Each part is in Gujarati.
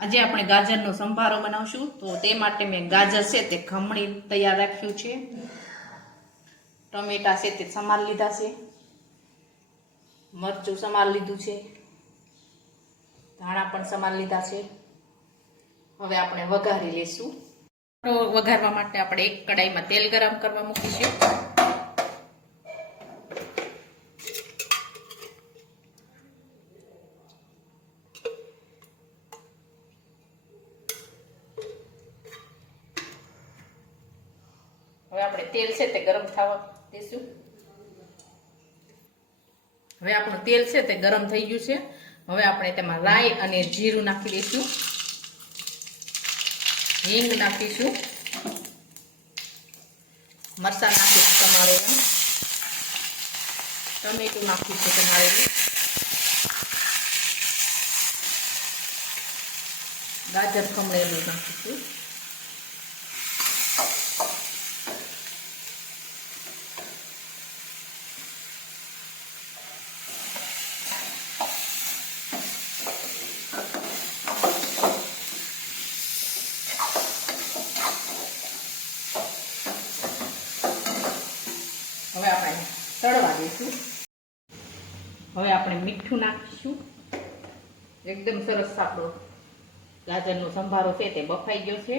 આજે આપણે ગાજરનો સંભારો બનાવશું. તો તે માટે મેં ગાજર છે તે ખમણી તૈયાર રાખ્યું છે. ટમેટા છે તે સમાર લીધા છે. મરચું સમાર લીધું છે. ધાણા પણ સમાર લીધા છે. હવે આપણે વઘારી લેશું. વઘારવા માટે આપણે એક કડાઈમાં તેલ ગરમ કરવા મૂકીશું. હવે આપણે તેલ છે તે ગરમ થવા દેશું. હવે આપણું તેલ છે તે ગરમ થઈ ગયું છે. હવે આપણે તેમાં રાઈ અને જીરું નાખી દઈશું. હિંગ નાખીશું. મરચાં નાખીશું તમારે ટમેટું નાખીશું તમારે ગાજર ખમણેલું નાખીશું. હવે આપણે તળવા દઈશું. હવે આપણે મીઠું નાખીશું. એકદમ સરસ આપણો ગાજરનો સંભારો છે તે બફાઈ ગયો છે.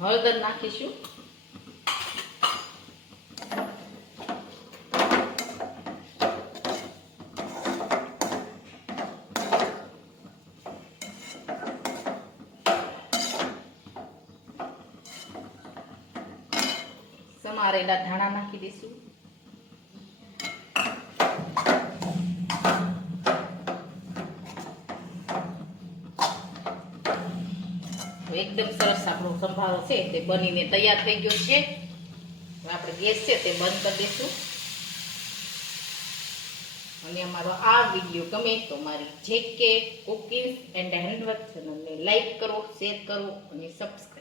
હળદર નાખીશું. સમારેલા ધાણા નાખી દઈશું. એકદમ સરસ આપણો સંભારો છે તે બનીને તૈયાર થઈ ગયો છે. આપણે ગેસ છે તે બંધ કરી દઈશું. અને અમારો આ વીડિયો ગમે તો મારી જે કે કુકિંગ એન્ડ હેન્ડવર્ક ચેનલને લાઈક કરો, શેર કરો અને સબસ્ક્રાઈબ